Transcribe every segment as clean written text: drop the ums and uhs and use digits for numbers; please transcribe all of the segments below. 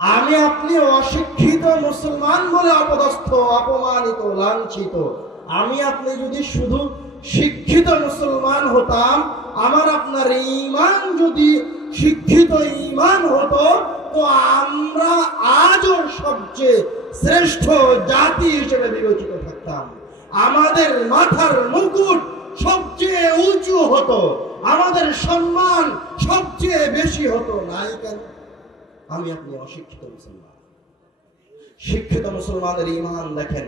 আমি আপনি অশিক্ষিত মুসলমান বলে অপদস্থ, অপমানিত, লাঞ্ছিত। আমি আপনি যদি শুধু শিক্ষিত মুসলমান হতাম, আমার আপনার ঈমান যদি শিক্ষিত ঈমান হতো, তো আমরা আজও সবচেয়ে শ্রেষ্ঠ জাতি হিসেবে বিবেচিত থাকতাম। আমাদের মাথার মুকুট সবচেয়ে উঁচু হতো, আমাদের সম্মান সবচেয়ে বেশি হতো। নাই কেন? আমি আপনি অশিক্ষিত মুসলমান। শিক্ষিত মুসলমানের ঈমান দেখেন।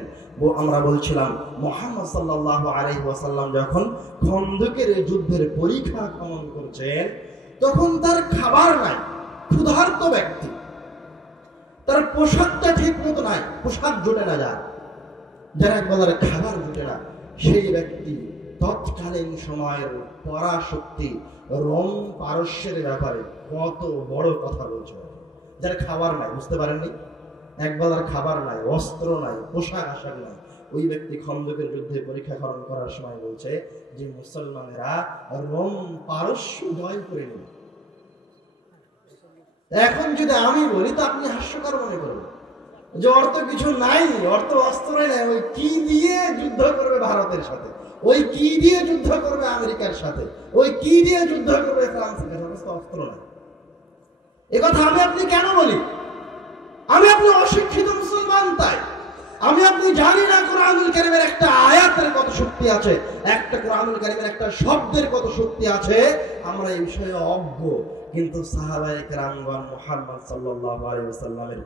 আমরা বলছিলাম মুহাম্মদ সাল্লাল্লাহু আলাইহি ওয়াসাল্লাম যখন খন্দকের যুদ্ধের পরীক্ষা গমন করছেন, তখন তার খাবার নাই, ক্ষুধার্ত ব্যক্তি, তার পোশাকটা ঠিক মতো নাই, পোশাক জুটে না, যার এক বেলার খাবার জুটে না, সেই ব্যক্তি তৎকালীন সময়ের পরাশক্তি রোম পারস্যের ব্যাপারে কত বড় কথা বলছে। যার খাবার নাই, বুঝতে পারেননি, এক বেলার খাবার নাই, অস্ত্র নাই, পোশাক আশাক নাই, ওই ব্যক্তি খন্দকের যুদ্ধে পরীক্ষা গ্রহণ করার সময় বলছে যে মুসলমানেরা রোম পারস্য জয় করে নেবে। এখন যদি আমি বলি তো আপনি হাস্যকর মনে করবেন যে অর্থ কিছু নাই, অর্থ অস্ত্রই নাই, ওই কি দিয়ে যুদ্ধ করবে ভারতের সাথে, ওই কি দিয়ে যুদ্ধ করবে আমেরিকার সাথে, ওই কি দিয়ে যুদ্ধ করবে ফ্রান্সের সাথে, অস্ত্র নাই। একথা আমি আপনি কেন বলি? আমি আপনি অশিক্ষিত মুসলমান, তাই আমি আপনি জানি না কোরআনুল কারীমের একটা আয়াতের কত শক্তি আছে, একটা কোরআনুল কারীমের একটা শব্দের কত শক্তি আছে, আমরা এই বিষয়ে অজ্ঞ। কিন্তু সাহাবায়ে কেরামগণ মুহাম্মদ সাল্লাল্লাহু আলাইহি ওয়াসাল্লামের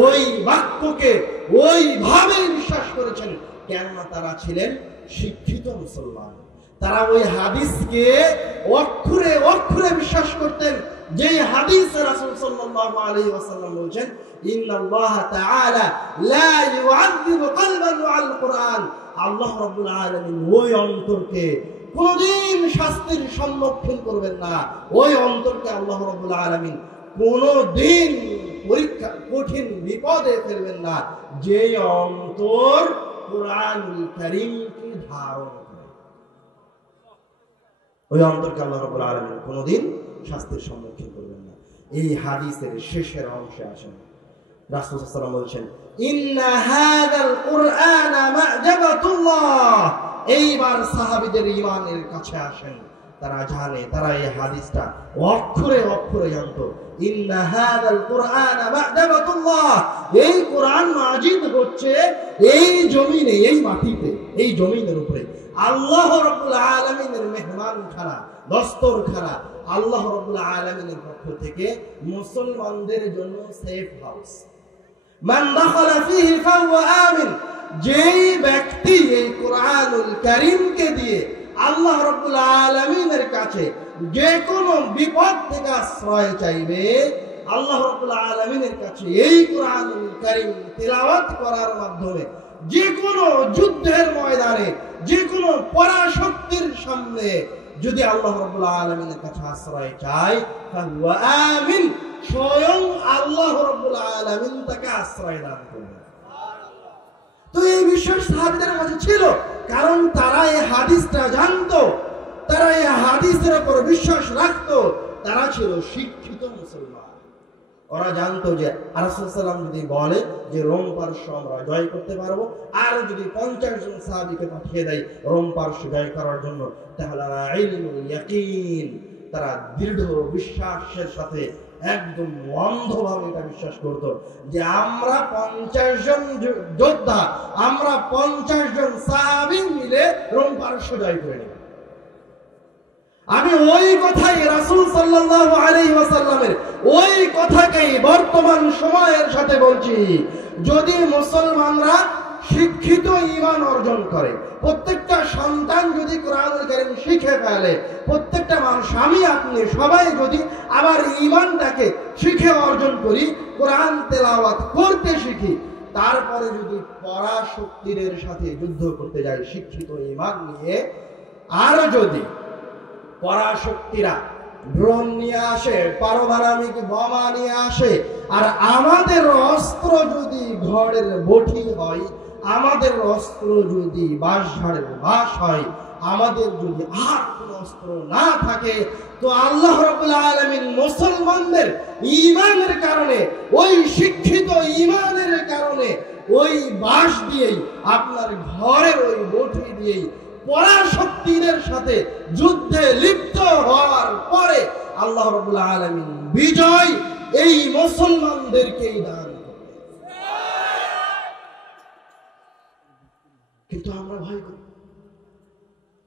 ওই বাক্যকে ওইভাবে বিশ্বাস করেছেন, কেননা তারা ছিলেন শিক্ষিত মুসলমান। তারা ওই হাদিসকে অক্ষরে অক্ষরে বিশ্বাস করতেন, যেই হাদিসে রাসূল সাল্লাল্লাহু আলাইহি ওয়াসাল্লাম বলেছেন ইন্নাল্লাহ তাআলা লা ইউআযযিবু কলবান আল কুরআন, আল্লাহ রাব্বুল আলামিন ওই অন্তরকে কোনদিন শাস্তির সম্মুখীন করবেন না, ওই অন্তরকে আল্লাহ রাব্বুল আলামিন কোনদিন পরীক্ষা কঠিন বিপদে ফেলবেন না, যে অন্তর কুরআনুল কারীমকে ধারণ করে। ওই অন্তরকে আল্লাহ রাব্বুল আলামিন কোনদিন শাস্তির সম্মুখীন করবেন না। এই হাদিসের শেষের অংশে আসেন, রাসূল সাল্লাল্লাহু আলাইহি ওয়াসাল্লাম বলেছেন ইন্না হাযাল কুরআনা মা'জাবাতুল্লাহ। এইবার সাহাবীদের ঈমানের কাছে আসেন, তারা জানে, তারা এই হাদিসটা অক্ষরে অক্ষরে জানতো। ইন্না হাযাল কুরআনা মা'জাবাতুল্লাহ, এই কোরআন মাজিদ হচ্ছে এই জমিনে, এই মাটিতে, এই জমিনের উপরে আল্লাহ রাব্বুল আলামিনের মেহমানখানা, দস্তরখানা, আল্লাহ রাব্বুল আলামিনের পক্ষ থেকে মুসলমানদের জন্য সেফ হাউস। মান দাখালা ফীহি ফাহুয়া আমিন, যেই ব্যক্তি এই কোরআনুল কারীমকে দিয়ে আল্লাহ রাব্বুল আলামিনের কাছে যে কোনো বিপদ থেকে আশ্রয় চাইবে, আল্লাহ রাব্বুল আলামিনের কাছে এই কোরআনুল কারীম তিলাওয়াত করার মাধ্যমে যে কোনো যুদ্ধের ময়দানে, যে কোনো পরাশক্তির সামনে যদি আল্লাহ রাব্বুল আলামিনের কাছে আশ্রয় চায়, ফাহুয়া আমিন, স্বয়ং আল্লাহ রাব্বুল আলামিন তাকে আশ্রয় দান করবে। তো এই বিশ্বাস সাহাবীদের মাঝে ছিল, কারণ তারা এই হাদিসটা জানতো, তারা এই হাদিসের উপর বিশ্বাস রাখতো, তারা ছিল শিক্ষিত মুসলমান। ওরা জানতো যে রাসূল সাল্লাল্লাহু আলাইহি ওয়াসাল্লাম যদি বলে যে রোম পারস্য আমরা জয় করতে পারবো, আর যদি 50 জন সাহাবীকে পাঠিয়ে দেয় রোম পারস্য জয় করার জন্য, তাহলে ইলমুল ইয়াকিন, তারা দৃঢ় বিশ্বাসের সাথে একদম অন্ধভাবে এটা বিশ্বাস করতো যে আমরা 50 জন যোদ্ধা, আমরা 50 জন সাহাবী মিলে রোম পারস্য জয় করে নেব। আমি ওই কথাই রাসূল সাল্লাল্লাহু আলাইহি ওয়াসাল্লামের ওই কথাকেই বর্তমান সময়ের সাথে বলছি। যদি মুসলমানরা শিক্ষিত ঈমান অর্জন করে, প্রত্যেকটা সন্তান যদি কোরআনুল কারীম শিখে ফেলে, প্রত্যেকটা মানুষ, আমি আপনি সবাই যদি আবার ঈমানটাকে শিখে অর্জন করি, কোরআন তেলাওয়াত করতে শিখি, তারপরে যদি পরাশক্তির সাথে যুদ্ধ করতে যাই শিক্ষিত ঈমান নিয়ে, আর যদি পরাশক্তিরা ড্রোন নিয়ে আসে, পারমাণবিক বোমা নিয়ে আসে, আর আমাদের অস্ত্র যদি ঘরের বটি হয়, আমাদের অস্ত্র যদি বাঁশঝাড়ের বাঁশ হয়, আমাদের যদি আর কোনো অস্ত্র না থাকে, তো আল্লাহ রাব্বুল আলামিন মুসলমানদের ঈমানের কারণে, ওই শিক্ষিত ঈমানের কারণে, ওই বাঁশ দিয়েই, আপনার ঘরের ওই বটি দিয়েই পরাশক্তিদের সাথে যুদ্ধে লিপ্ত হওয়ার পরে আল্লাহ রাব্বুল আলামিন বিজয় এই মুসলমানদেরকেই দান করবেন। কিন্তু আমরা ভয় করি,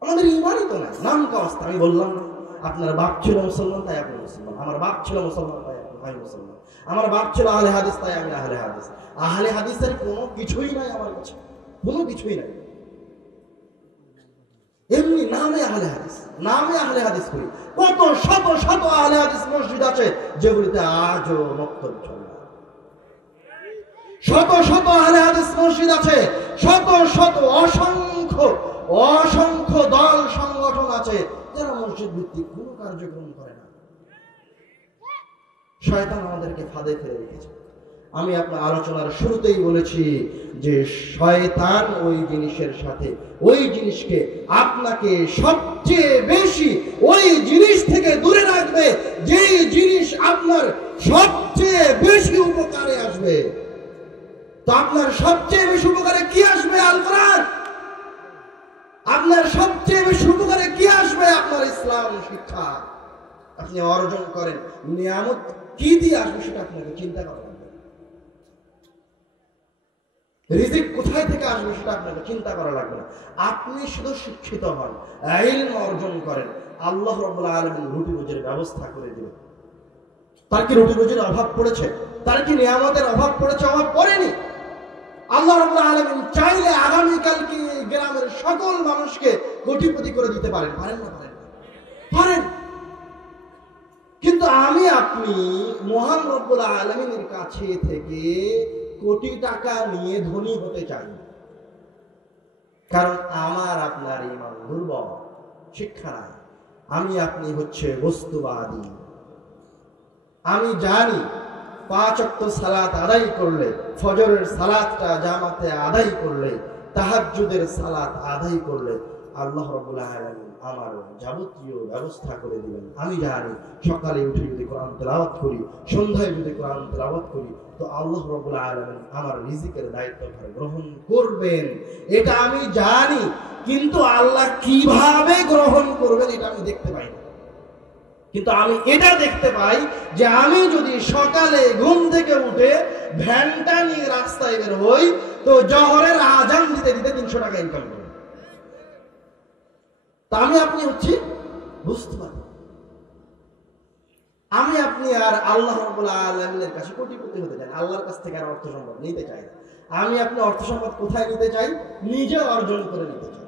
আমাদের ঈমানই তো নাই, নাম কাস্তা। আমি বললাম না, আপনার বাপ ছিল মুসলমান তাই আপনি মুসলমান, আমার বাপ ছিল মুসলমান তাই আমি মুসলমান, আমার বাপ ছিল আহলে হাদিস তাই আমি আহলে হাদিস। আহলে হাদিসের কোনো কিছুই নাই আমার কাছে, কোনো কিছুই নাই। এমনি নামে আহলে হাদিস, নামে আহলে হাদিস করি। কত শত শত আহলে হাদিস মসজিদ আছে যেগুলিতে আজও মক্তব চলে। শত শত আহলে হাদিস মসজিদ আছে, শত শত অসংখ্য অসংখ্য দল সংগঠন আছে যারা মসজিদ ভিত্তিক কোনো কার্যক্রম করে না। শয়তান আমাদেরকে ফাঁদে ফেলে রেখেছে। আমি আপনার আলোচনার শুরুতেই বলেছি যে শয়তান ওই জিনিসের সাথে, ওই জিনিসকে আপনাকে সবচেয়ে বেশি ওই জিনিস থেকে দূরে রাখবে যেই জিনিস আপনার সবচেয়ে বেশি উপকারে আসবে। তো আপনার সবচেয়ে বেশি উপকারে কি আসবে? আল কোরআন। আপনার সবচেয়ে বেশি উপকারে কি আসবে? আপনার ইসলাম শিক্ষা আপনি অর্জন করেন, নিয়ামত কি দিয়ে আসবে সেটা আপনাকে চিন্তা করা লাগবে। রিজিক কোথায় থেকে আসবে সেটা আপনাকে চিন্তা করা লাগবে না। আপনি শুধু শিক্ষিত হন, ইলম অর্জন করেন, আল্লাহ রাব্বুল আলামিন রুটি রুজির ব্যবস্থা করে দিবেন। তার কি রুটি রুজির অভাব পড়েছে? তার কি নিয়ামতের অভাব পড়েছে? অভাব পড়েনি। আল্লাহ রাব্বুল আলামিন চাইলে আগামীকালকে গ্রামের সকল মানুষকে কোটিপতি করে দিতে পারেন। পারেন না? পারেন। কিন্তু আমি আপনি মহান রব্বুল আলামিনের কাছে থেকে কোটি টাকা নিয়ে ধনী হতে চাই, কারণ আমার আপনার ঈমান দুর্বল, শিক্ষা নাই। আমি আপনি হচ্ছে বস্তুবাদী। আমি জানি 5 ওয়াক্ত সালাত আদায় করলে, ফজরের সালাতটা জামাতে আদায় করলে, তাহাজ্জুদের সালাত আদায় করলে আল্লাহ রাব্বুল আলামিন আমার যাবতীয় ব্যবস্থা করে দিবেন। আমি জানি সকালে উঠে যদি কোরআন তেলাওয়াত করি, সন্ধ্যায় যদি কোরআন তেলাওয়াত করি, তো আল্লাহ রাব্বুল আলামিন আমার রিজিকের দায়িত্বভার গ্রহণ করবেন, এটা আমি জানি। কিন্তু আল্লাহ কিভাবে গ্রহণ করবেন এটা আমি দেখতে পাই না। কিন্তু আমি এটা দেখতে পাই যে আমি যদি সকালে ঘুম থেকে উঠে ভ্যানটা নিয়ে রাস্তায় বের হই, তো জোহরের আজান দিতে দিতে 300 টাকা ইনকাম করি। তা আমি আপনি হচ্ছি বুঝতে পারি। আমি আপনি আর আল্লাহ রাব্বুল আলামিনের কাছে কোটিপতি হতে চাই, আল্লাহর কাছ থেকে আর অর্থ সম্পদ নিতে চাই না। আমি আপনি অর্থ সম্পদ কোথায় নিতে চাই? নিজে অর্জন করে নিতে চাই।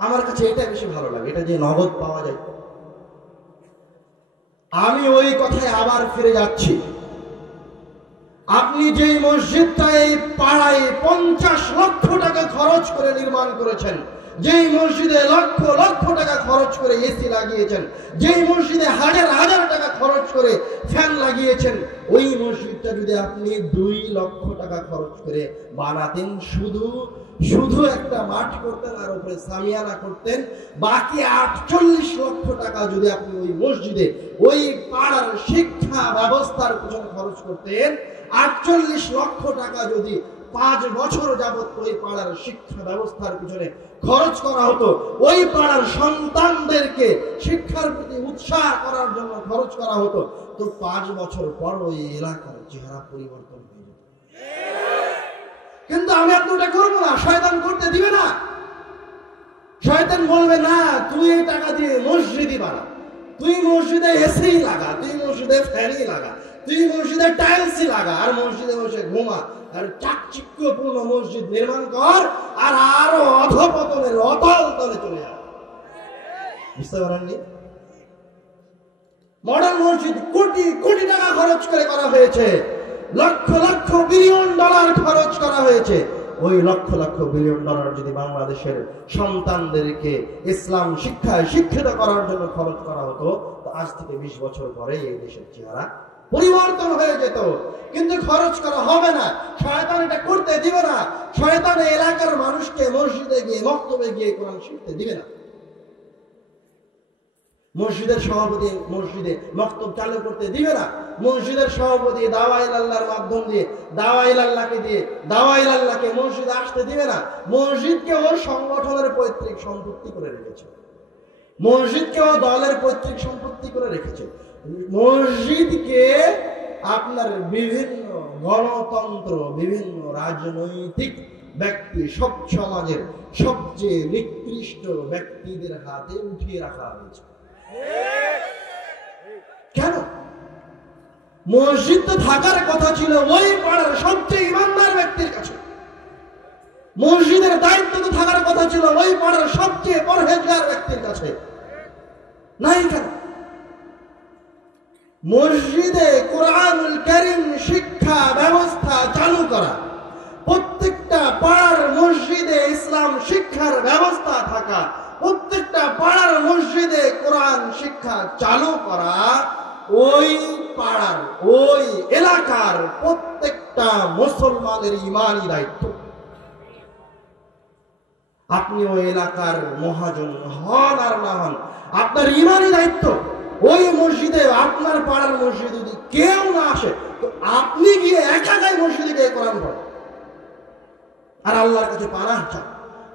আমার কাছে এটা বেশি ভালো লাগে, এটা যে নগদ পাওয়া যায়। আমি ওই কথায় আবার ফিরে যাচ্ছি। আপনি যেই মসজিদটা এই পাড়ায় 50 লক্ষ টাকা খরচ করে নির্মাণ করেছেন, যেই মসজিদে লক্ষ লক্ষ টাকা খরচ করে এসি লাগিয়েছেন, যেই মসজিদে হাজার হাজার টাকা খরচ করে ফ্যান লাগিয়েছেন, ওই মসজিদটা যদি আপনি 2 লক্ষ টাকা খরচ করে বানাতেন, শুধু একটা মাঠ করতেন আর উপরে সামিয়ানা করতেন, বাকি 48 লক্ষ টাকা যদি আপনি ওই মসজিদে, ওই পাড়ার শিক্ষা ব্যবস্থার পিছনে খরচ করতেন, 48 লক্ষ টাকা যদি 5 বছর যাবত ওই পাড়ার শিক্ষা ব্যবস্থার পিছনে খরচ করা হতো, ওই পাড়ার সন্তানদেরকে শিক্ষার প্রতি উৎসাহ করার জন্য খরচ করা হতো, তো 5 বছর পর ওই এলাকার চেহারা পরিবর্তন হয়ে যেত। কিন্তু আমি আপনি ওটা করবো না, শয়তান করতে দিবে না। শয়তান বলবে না, তুই এই টাকা দিয়ে মসজিদই বানা, তুই মসজিদে এসি লাগা, তুই মসজিদে ফ্যানই লাগা, তুই মসজিদে টাইলসই লাগা, আর মসজিদে বসে ঘুমা, আর চাকচিক্যপূর্ণ মসজিদ নির্মাণ কর, আর আরো অধপতনের অতল তলে চলে যা। বুঝতে পারেননি? মডার্ন মসজিদ কোটি কোটি টাকা খরচ করে করা হয়েছে, লক্ষ লক্ষ বিলিয়ন ডলার খরচ করা হয়েছে। ওই লক্ষ লক্ষ বিলিয়ন ডলার যদি বাংলাদেশের সন্তানদেরকে ইসলাম শিক্ষায় শিক্ষিত করার জন্য খরচ করা হতো, তো আজ থেকে 20 বছর পরে এই দেশের চেহারা পরিবর্তন হয়ে যেত। কিন্তু খরচ করা হবে না, শয়তান এটা করতে দিবে না। শয়তান এলাকার মানুষকে মসজিদে গিয়ে মক্তবে গিয়ে কোরআন শিখতে দিবে না। মসজিদের সভাপতি মসজিদে মক্তব চালু করতে দিবে না। মসজিদের সভাপতি দাওয়াইল আল্লাহর মাধ্যম দিয়ে দাওয়াইল আল্লাহকে মসজিদে আসতে দিবে না। মসজিদকে ও সংগঠনের পৈতৃক সম্পত্তি করে রেখেছে, মসজিদকে ও দলের পৈতৃক সম্পত্তি করে রেখেছে। মসজিদকে আপনার বিভিন্ন গণতন্ত্র, বিভিন্ন রাজনৈতিক ব্যক্তি, সব সমাজের সবচেয়ে নিকৃষ্ট ব্যক্তিদের হাতে উঠিয়ে রাখা হয়েছে। কেন? মসজিদ তো থাকার কথা ছিল ওই পাড়ার সবচেয়ে ইমানদার ব্যক্তির কাছে। মসজিদের দায়িত্ব তো থাকার কথা ছিল ওই পাড়ার সবচেয়ে পরহেজগার ব্যক্তির কাছে। নাই কেন? মসজিদে কোরআনুল কারীম শিক্ষা ব্যবস্থা চালু করা, প্রত্যেকটা পাড়ার মসজিদে ইসলাম শিক্ষার ব্যবস্থা থাকা, প্রত্যেকটা পাড়ার মসজিদে কোরআন শিক্ষা চালু করা ওই পাড়ার ওই এলাকার প্রত্যেকটা মুসলমানের ঈমানি দায়িত্ব। আপনি ওই এলাকার মহাজন হন আর না হন, আপনার ঈমানি দায়িত্ব। ওই মসজিদে, আপনার পাড়ার মসজিদে যদি কেউ না আসে তো আপনি গিয়ে একাই মসজিদে গিয়ে কোরআন পড়েন আর আল্লাহর কাছে পানাহ চান।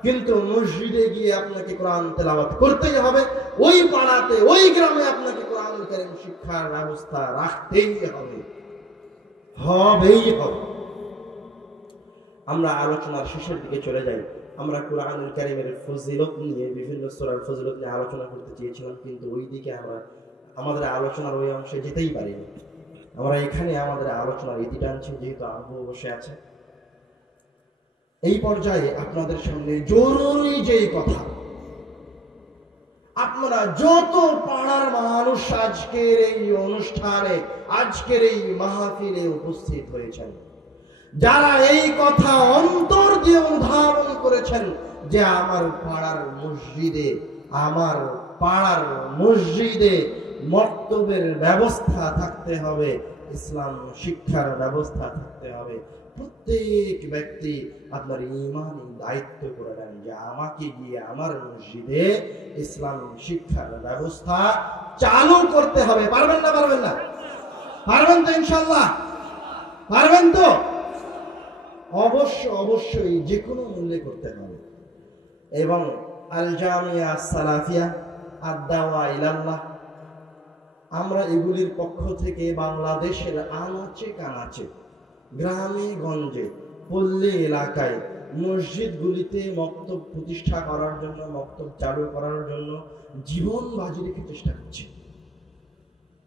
কিন্তু মসজিদে গিয়ে আপনাকে কোরআন তেলাওয়াত করতেই হবে, ওই পাড়াতে ওই গ্রামে আপনাকে কোরআনুল কারীম শিক্ষার ব্যবস্থা রাখতেই হবে, হবেই হবে। আমরা আলোচনার শেষের দিকে চলে যাই। আমরা কোরআনুল কারীমের ফজিলত নিয়ে, বিভিন্ন সূরার ফজিলত নিয়ে আলোচনা করতে চেয়েছিলাম, কিন্তু ওই দিকে আমরা আমাদের আলোচনার ওই অংশে যেতেই পারিনি। আমরা এখানে আমাদের আলোচনার ইতি টানছি, যেহেতু আবু বসে আছে। এই পর্যায়ে আপনাদের সামনে জরুরি যেই কথা, আপনারা যত পাড়ার মানুষ আজকের এই অনুষ্ঠানে, আজকের এই মাহফিলে উপস্থিত হয়েছেন, যারা এই কথা অন্তর দিয়ে অনুধাবন করেছেন যে আমার পাড়ার মসজিদে মক্তবের ব্যবস্থা থাকতে হবে, ইসলাম শিক্ষার ব্যবস্থা থাকতে হবে, প্রত্যেক ব্যক্তি আপনার ঈমানি দায়িত্ব করে নেন যে আমাকে গিয়ে আমার মসজিদে ইসলাম শিক্ষার ব্যবস্থা চালু করতে হবে। পারবেন না? পারবেন না? পারবেন তো ইনশাআল্লাহ? পারবেন তো? অবশ্যই যে কোনো মূল্যে করতে হবে। এবং আল জামিয়া সালাফিয়া আদ-দাওয়া ইলাল্লাহ, আমরা এগুলির পক্ষ থেকে বাংলাদেশের আনাচে কানাচে, গ্রামে গঞ্জে, পল্লী এলাকায় মসজিদগুলিতে মক্তব প্রতিষ্ঠা করার জন্য, মক্তব চালু করার জন্য জীবন বাজি রেখে চেষ্টা করছি।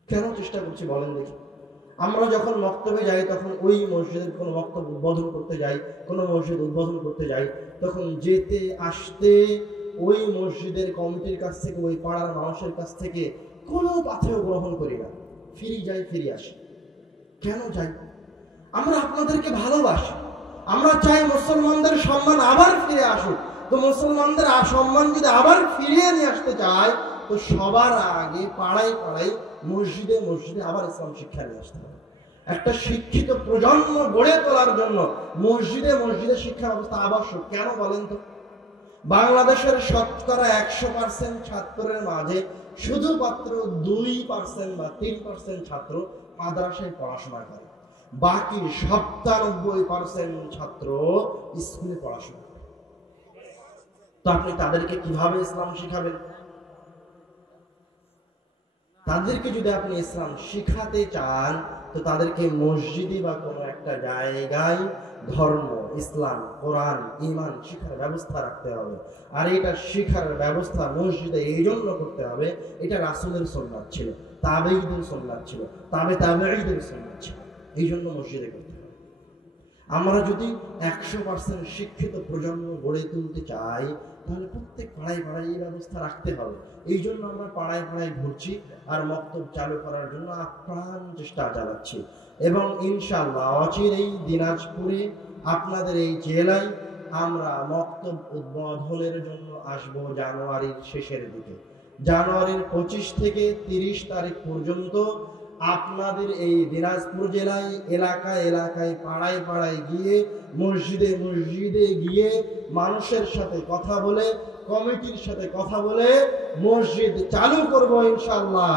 কেন চেষ্টা করছি বলেন দেখি? আমরা যখন মক্তবে যাই, তখন ওই মসজিদের কোনো মক্তব উদ্বোধন করতে যাই, কোনো মসজিদ উদ্বোধন করতে যাই, তখন যেতে আসতে ওই মসজিদের কমিটির কাছ থেকে, ওই পাড়ার মানুষের কাছ থেকে কোনো পাথেয় গ্রহণ করি না, ফিরে আসি। কেন যাই? আমরা আপনাদেরকে ভালোবাসি, আমরা চাই মুসলমানদের সম্মান আবার ফিরে আসুক। তো মুসলমানদের সম্মান যদি আবার ফিরিয়ে নিয়ে আসতে চায়, তো সবার আগে পাড়ায় মসজিদে আবার ইসলাম শিক্ষা নিয়ে আসতে হবে। একটা শিক্ষিত প্রজন্ম গড়ে তোলার জন্য মসজিদে শিক্ষা ব্যবস্থা আবশ্যক। কেন বলেন তো? বাংলাদেশের শতকরা 100% ছাত্রের মাঝে শুধুমাত্র 2% বা 3% ছাত্র মাদ্রাসায় পড়াশোনা করে, বাকি 97% ছাত্র স্কুলে পড়াশোনা করে। তো আপনি তাদেরকে কিভাবে ইসলাম শিখাবেন? তাদেরকে যদি আপনি ইসলাম শিখাতে চান, তো তাদেরকে মসজিদে বা কোনো একটা জায়গায় ধর্ম, ইসলাম, কোরআন, ঈমান শিখার ব্যবস্থা রাখতে হবে। আর এটা শিখার ব্যবস্থা মসজিদে এই জন্য করতে হবে, এটা রাসূলের সুন্নাত ছিল, তাবেঈদের সুন্নাত ছিল, তাবেঈদের সুন্নাত ছিল, এই জন্য মসজিদে করতে হবে। আমরা যদি 100% শিক্ষিত প্রজন্ম গড়ে তুলতে চাই, তাহলে প্রত্যেক পাড়ায় এই ব্যবস্থা রাখতে হবে। এই জন্য আমরা পাড়ায় ঘুরছি আর মক্তব চালু করার জন্য আপ্রাণ চেষ্টা চালাচ্ছি। এবং ইনশাআল্লাহ অচিরেই দিনাজপুরে, আপনাদের এই জেলায় আমরা মক্তব উদ্বোধনের জন্য আসব জানুয়ারির শেষের দিকে। জানুয়ারির 25 থেকে 30 তারিখ পর্যন্ত আপনাদের এই দিনাজপুর জেলায় এলাকায় এলাকায় পাড়ায় পাড়ায় গিয়ে মসজিদে মসজিদে গিয়ে মানুষের সাথে কথা বলে কমিটির সাথে কথা বলে মসজিদ চালু করব ইনশাআল্লাহ।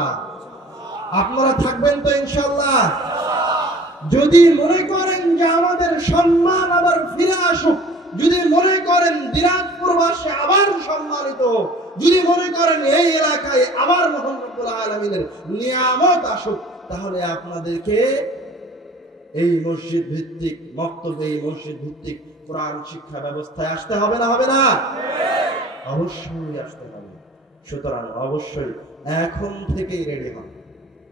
আপনারা থাকবেন তো ইনশাআল্লাহ? যদি মনে করেন যে আমাদের সম্মান আবার ফিরে আসুক, যদি মনে করেন দিনাজপুরবাসী আবার সম্মানিত, যদি মনে করেন এই এলাকায় আবার মহান রব্বুল আলামিনের নিয়ামত আসুক, তাহলে আপনাদেরকে এই মসজিদ ভিত্তিক মক্তবে, এই মসজিদ ভিত্তিক কোরআন শিক্ষা ব্যবস্থায় আসতে হবে না? হবে না? অবশ্যই আসতে হবে। সুতরাং অবশ্যই এখন থেকেই রেডি হন,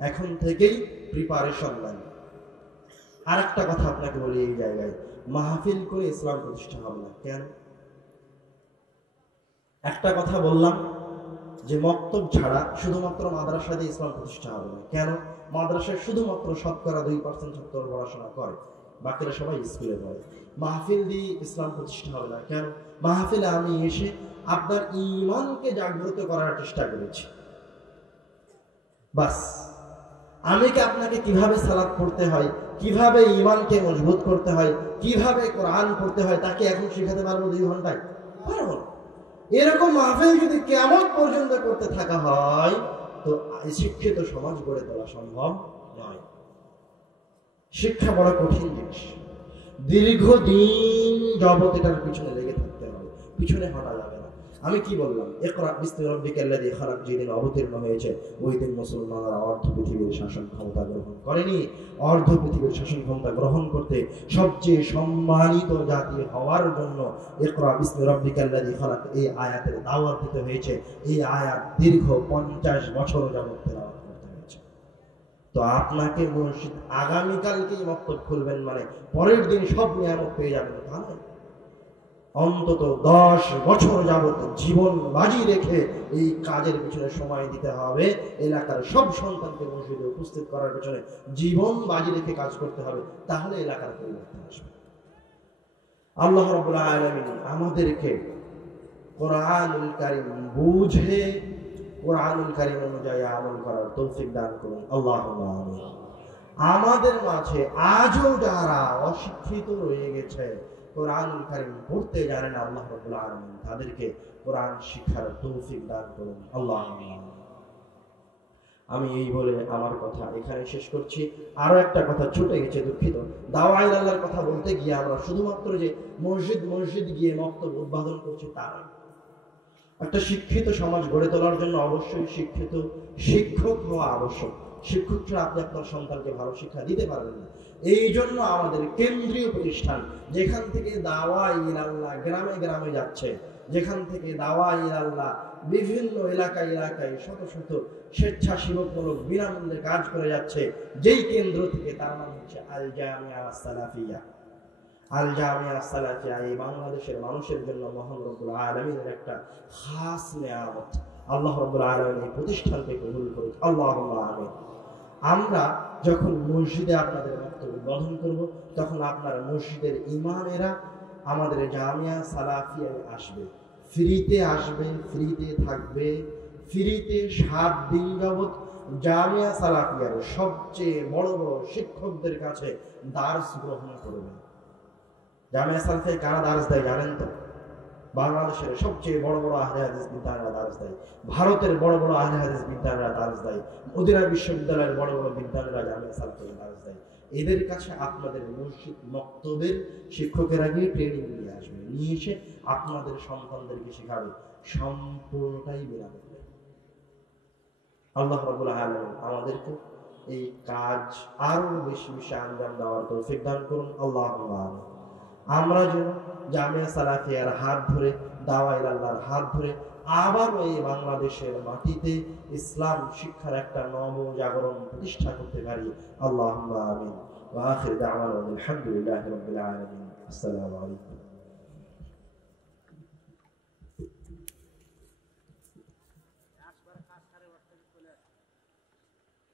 এখন থেকেই প্রিপারেশন নেন। আর একটা কথা আপনাকে বলি, এই জায়গায় মাহফিল করে ইসলাম প্রতিষ্ঠা হবে না। কেন? একটা কথা বললাম যে মক্তব ছাড়া শুধুমাত্র মাদ্রাসা দিয়ে ইসলাম প্রতিষ্ঠা হবে না। কেন? মাদ্রাসায় শুধুমাত্র শতকরা 2% ছাত্র পড়াশোনা করে, বাকিরা সবাই স্কুলে পড়ে। মাহফিল দিয়ে ইসলাম প্রতিষ্ঠা হবে না। কেন? মাহফিলে আমি এসে আপনার ঈমানকে জাগ্রত করার চেষ্টা করেছি, বাস। আমি কি আপনাকে কিভাবে সালাত পড়তে হয়, কিভাবে ঈমানকে মজবুত করতে হয়, কিভাবে কোরআন পড়তে হয়, তাকে এখন শেখাতে পারবো 2 ঘন্টায়? পারবো না। এরকম মাহফিল যদি কিয়ামত পর্যন্ত করতে থাকা হয়, তো শিক্ষিত সমাজ গড়ে তোলা সম্ভব নয়। শিক্ষা বড় কঠিন জিনিস, দীর্ঘদিন যাবত এটার পিছনে লেগে থাকতে হবে, পিছনে হটা যাবে না। আমি কি বললাম? ইকরা বিসমি রাব্বিকাল্লাযী খালাক যেদিন অবতীর্ণ হয়েছে, ওই দিন মুসলমানরা অর্ধ পৃথিবীর শাসন ক্ষমতা গ্রহণ করেনি। অর্ধ পৃথিবীর শাসন ক্ষমতা গ্রহণ করতে সবচেয়ে সম্মানিত জাতি হওয়ার জন্য ইকরা বিসমি রাব্বিকাল্লাযী খালাক এই আয়াতের দাওয়াত দিতে হয়েছে। এই আয়াত দীর্ঘ 50 বছর যাবত তেলাওয়াত করতে হয়েছে। তো আপনাকে মসজিদ আগামীকালকেই মক্তব খুলবেন মানে পরের দিন সব নিয়ামত পেয়ে যাবেন, তা নয়। অন্তত 10 বছর যাবত জীবন বাজি রেখে এই কাজের পিছনে সময় দিতে হবে। এলাকার সব সন্তানকে মসজিদে উপস্থিত করার পিছনে জীবন বাজি রেখে কাজ করতে হবে, তাহলে এলাকার পরিবর্তন আসবে। আল্লাহ রাব্বুল আলামিন আমাদেরকে কোরআনুল কারীম বুঝে কোরআনুল কারীম অনুযায়ী আমল করার তৌফিক দান করুন, আল্লাহুম্মা আমিন। আমাদের মাঝে আজও যারা অশিক্ষিত রয়ে গেছে, কোরআনুল কারীম পড়তে জানে না, আল্লাহ রাব্বুল আলামিন তাদেরকে কোরআন শিক্ষার তৌফিক দান করুন, আল্লাহুম্মা আমিন। আমি এই বলে আমার কথা এখানে শেষ করছি। আরো একটা কথা ছুটে গেছে, দুঃখিত। দাওয়ায়ে আল্লাহর কথা বলতে গিয়ে আমরা শুধুমাত্র যে মসজিদ মসজিদ গিয়ে মক্তব উদ্বোধন করছি তা নয়। একটা শিক্ষিত সমাজ গড়ে তোলার জন্য অবশ্যই শিক্ষিত শিক্ষক হওয়া আবশ্যক। শিক্ষক ছাড়া আপনি আপনার সন্তানকে ভালো শিক্ষা দিতে পারবেন না। এই জন্য আমাদের কেন্দ্রীয় প্রতিষ্ঠান, যেখান থেকে দাওয়ায়ে ইলাল্লাহ গ্রামে গ্রামে যাচ্ছে, যেখান থেকে দাওয়ায়ে ইলাল্লাহ বিভিন্ন এলাকায় এলাকায় শত শত স্বেচ্ছাসেবকমূলক বিনামূল্যে কাজ করে যাচ্ছে, যেই কেন্দ্র থেকে, তার নাম হচ্ছে আল জামিয়া সালাফিয়া। আল জামিয়া সালাফিয়া এই বাংলাদেশের মানুষের জন্য মহান রব্বুল আলামিনের একটা খাস নিয়ামত। আল্লাহ রব্বুল আলামিন এই প্রতিষ্ঠানকে কবুল করুন, আল্লাহুম্মা আমিন। আমরা যখন মসজিদে আপনাদের মক্তব উদ্বোধন করব, তখন আপনার মসজিদের ইমামেরা আমাদের জামিয়া সালাফিয়ায় আসবে, ফ্রিতে আসবে, ফ্রিতে থাকবে, ফ্রিতে 7 দিন যাবত জামিয়া সালাফিয়ার সবচেয়ে বড় বড় শিক্ষকদের কাছে দার্স গ্রহণ করবে। জামিয়া সালাফিয়ায় কারা দার্স দেয় জানেন তো? বাংলাদেশের সবচেয়ে বড় বড় আহলে হাদিস বিদ্যালয়রা দার্স দেয়, ভারতের বড় বড় আহলে হাদিস বিদ্যালয়রা দার্স দেয়, মদিনা বিশ্ববিদ্যালয়ের বড় বড় বিদ্যালয়রা জামিয়া সালাফিয়ায় দার্স দেয়। এদের কাছে আপনাদের মসজিদ মক্তবের শিক্ষকেরা গিয়ে ট্রেনিং নিয়ে আসবে, নিয়ে এসে আপনাদের সন্তানদেরকে শেখাবে, সম্পূর্ণটাই বিনামূল্যে। আল্লাহ রাব্বুল আলামিন আমাদেরকে এই কাজ আরো বেশি বেশি আঞ্জাম দেওয়ার তৌফিক দান করুন, আল্লাহুম্মা আমিন। আমরা যেন জামিয়া সালাফিয়ার হাত ধরে, দাওয়ায়ে ইলাল্লাহর হাত ধরে আবার এই বাংলাদেশের মাটিতে ইসলাম শিক্ষার একটা নব জাগরণ প্রতিষ্ঠা করতে পারি, আল্লাহুম্মা আমিন। ওয়া আখির দাওয়ানা আলহামদুলিল্লাহি রাব্বিল আলামিন। আসসালামু আলাইকুম।